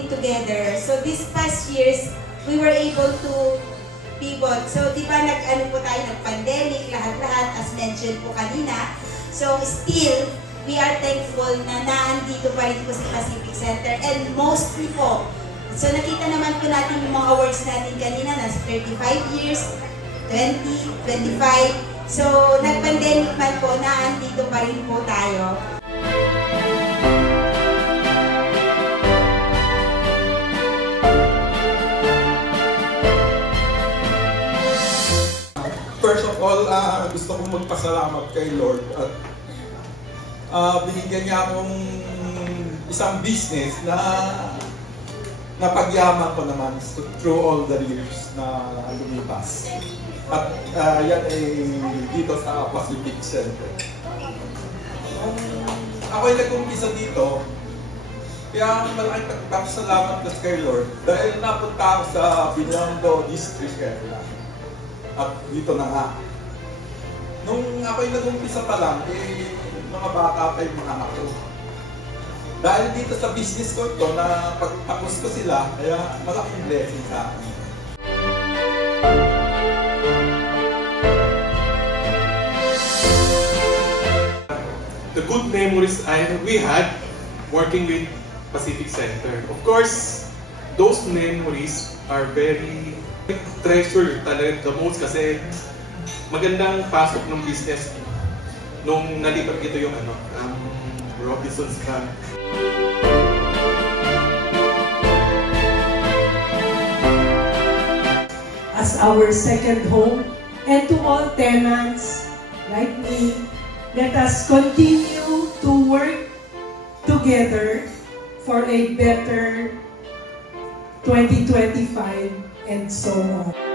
working together. So these past years, we were able to pivot. So di ba nag-ano po tayo, nag-pandemic, lahat-lahat, as mentioned po kanina. So still, we are thankful na naandito pa rin po sa Pacific Center. And mostly po, so nakita naman po natin yung mga awards natin kanina, nasa 35 years, 20, 25. So, nag-pandemic man po, naandito pa rin po tayo. First of all, gusto kong magpasalamat kay Lord at binigyan niya akong isang business na napagyaman ko naman through all the years na lumipas. At yan ay dito sa Pacific Center. Ako'y nag-umpisa dito, kaya malaking salamat kay Lord dahil napunta ako sa Binondo District area. At dito na nga. Nung ako'y nag-umpisa pa lang, mga bata pa yung mga anak ko. Dahil dito sa business ko ito, na pagtapos ko sila, kaya malaking blessing sa akin. The good memories we had working with Pacific Center. Of course, those memories are very treasured talaga the most kasi magandang pasok ng business nung nalipat ito yung Robinsons Bank. As our second home, and to all tenants like me, let us continue to work together for a better 2025 and so on.